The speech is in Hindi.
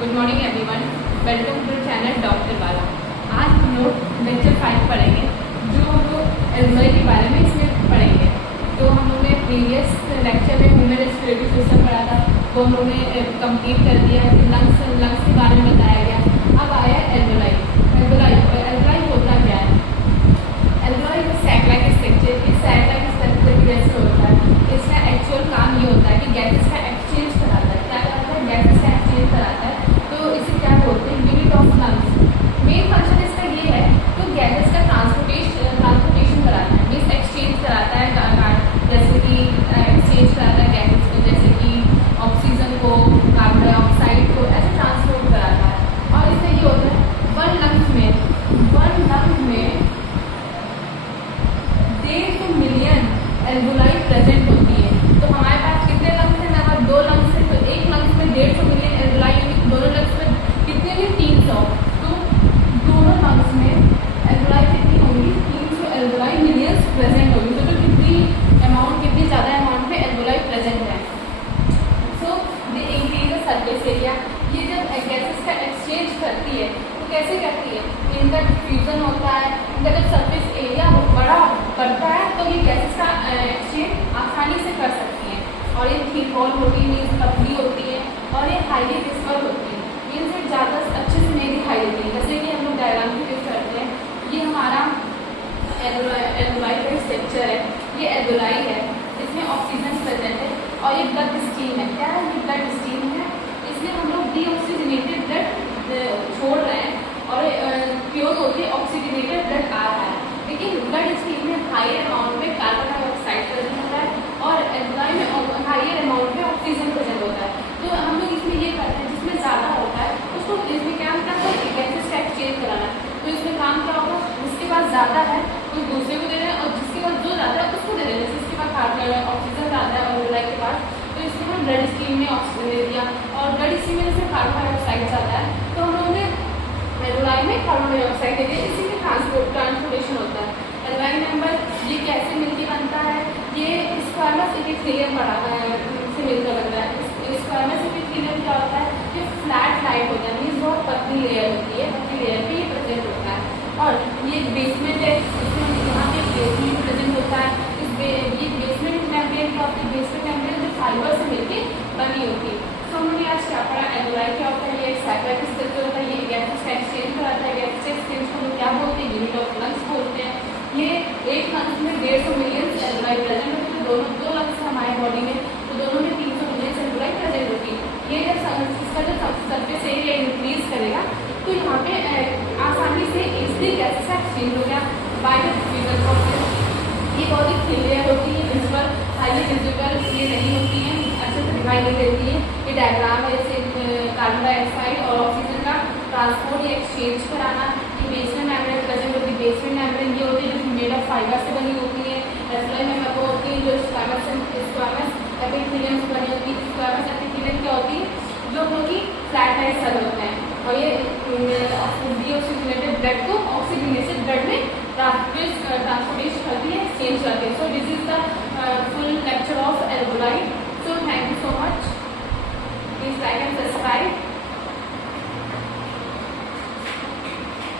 Good morning everyone, welcome to channel doctor वाला। आज हम लोग लेक्चर 5 पढ़ेंगे, जो हम लोग एल्वेलाई के बारे में इसमें पढ़ेंगे। तो हम लोग ने प्रीवियस लेक्चर में ह्यूमन रेस्पिरेटरी सिस्टम पढ़ा था, वो हम लोग ने कंप्लीट कर दिया। लंग्स के बारे में बताया गया। अब आया एल्वेलाई होता क्या है? एल्वेलाई एक सैक लाइक स्ट्रक्चर, इस सैक लाइक स्ट्रक्चर जैसे होता है। इसका एक्चुअल काम ये होता है कि गैसेस का एक्सचेंज कराता है। क्या कराता है? गैसेस का एक्सचेंज कराता है। तो इसे क्या बोलते हैं? Unit of lungs. Main function इसका ये है तो गैसेस का ट्रांसपोर्टेशन कराता है, मीन्स एक्सचेंज कराता है। जैसे कि एक्सचेंज कराता है गैसेस को, जैसे कि ऑक्सीजन को, कार्बन डाइऑक्साइड को, ऐसे ट्रांसपोर्ट कराता है। और इससे ये होता है वन लंग में 150 मिलियन एल्वेलाई प्रेजेंट होती है। तो हमारे पास कितने लंग्स हैं? अगर 2 लंग्स हैं तो एक लंग्स में 150 मिलियन एल्वेलाई, दोनों लंग्स में कितने होंगे? 300। तो दोनों लंग्स में एल्वेलाई कितनी होंगी? 300 एल्वेलाई मिलियंस प्रेजेंट होगी। तो कितनी ज़्यादा अमाउंट में एल्वेलाई प्रेजेंट है। So they increase the surface area. ये जब गैसेस का एक्सचेंज करती है तो कैसे करती है? इनका डिफ्यूजन होता है, इनका जब सरफेस एरिया बड़ा बढ़ता है तो ये गैसेस का एक्सचेंज आसानी से कर सकती हैं। और ये थिक वॉल होती है, मीन्स पतली होती है, और ये हाईली विजिबल होती है, मीन्स ज़्यादा अच्छे से नहीं दिखाई देती है। जैसे कि हम लोग डायग्राम में यूज करते हैं, ये हमारा एल्वेलाई का स्ट्रक्चर है, ये एल्वेलाई है, इसमें ऑक्सीजन प्रेजेंट है और ये ब्लड स्ट्रीम है। क्या है? ये ब्लड स्ट्रीम है। इसमें हम लोग डीऑक्सीजनेटेड ब्लड छोड़ रहे हैं और प्योर होके ऑक्सीजनेटेड ब्लड आ रहा है। लेकिन ब्लड स्ट्रीम में हायर अमाउंट में कार्बन डाइऑक्साइड प्रेजेंट होता है और एल्वेलाई में हायर अमाउंट में ऑक्सीजन प्रेजेंट होता है। तो हम लोग इसमें ये करते हैं, जिसमें ज़्यादा होता है उसको इसमें क्या करता है? गैसेस का एक्सचेंज कराना। तो इसमें काम क्या होगा? जिसके पास ज़्यादा है तो दूसरे को दे रहे हैं, और जिसके पास जो ज़्यादा है उसको दे रहे हैं। जैसे इसके पास ऑक्सीजन ज़्यादा है एल्वेलाई के पास, तो इसमें हम ब्लड स्ट्रीम में ऑक्सीजन दे दिया, और ब्लड स्ट्रीम में जैसे कार्बन डाइऑक्साइड ज़्यादा है तो हम लोगों ने एल्वेलाई में कार्बन डाइऑक्साइड दे दिया। इसी में ट्रांसपोर्टेशन होता है। एल्वेलाई मेंबर ये कैसे मिलकर बनता है? ये स्क्वामस एपिथेलियम से मिलकर बनता है। स्क्वामस एपिथेलियम क्या होता है? ये फ्लैट लाइट होता है, मीन्स बहुत पतली लेयर होती है, पतली लेयर पे ये प्रेजेंट होता है। और ये बेसमेंट है, इसमें यहाँ पे बेसमेंट प्रेजेंट होता है। ये बेसमेंट मेम्ब्रेन क्या होती है? बेसमेंट मेम्ब्रेन जो फाइबर से मिलकर बनी होती है। तो हमने आज क्या पढ़ा? एल्वेलाई क्या होता है? ये एक सैक लाइक स्ट्रक्चर होता है, ये गैसेस का एक्सचेंज कराता है। गैसेस का एक्सचेंज को हम क्या बोलते हैं? यूनिट ऑफ लंग्स बोलते हैं। ये एक लंग्स में 150 मिलियन एल्वेलाई प्रेजेंट होती है। दोनों 2 लंग्स हमारे बॉडी में, तो दोनों में 300 मिलियन एल्वेलाई प्रेजेंट होती है। ये जब इसका जब सरफेस एरिया इंक्रीज करेगा तो यहाँ पे आसानी से इजली गैसेस का एक्सचेंज हो गया बाय द डिफ्यूजन प्रोसेस। ये बहुत ही थिन लेयर होती है, विजिबल, हाईली विजिबल ये नहीं होती है, अच्छे से दिखाई नहीं देती है। ये डायग्राम है, जैसे कार्बन डाइऑक्साइड और ऑक्सीजन का ट्रांसपोर्ट या एक्सचेंज कराना। ये बेसमेंट मेम्ब्रेन प्रेजेंट होती है। बेसमेंट मेम्ब्रेन ये होती है जो मेड ऑफ फाइबर से बनी होती है। एल्वेलाई में वो होती है जो स्क्वामस एपिथेलियम से बनी होती है। स्क्वामस एपिथेलियम क्या होती है? जो हम लोग की फ्लैट लाइट सेल होते हैं, और ये डीऑक्सीजनेटेड ब्लड को ऑक्सीजनेटेड ब्लड में ट्रांसफर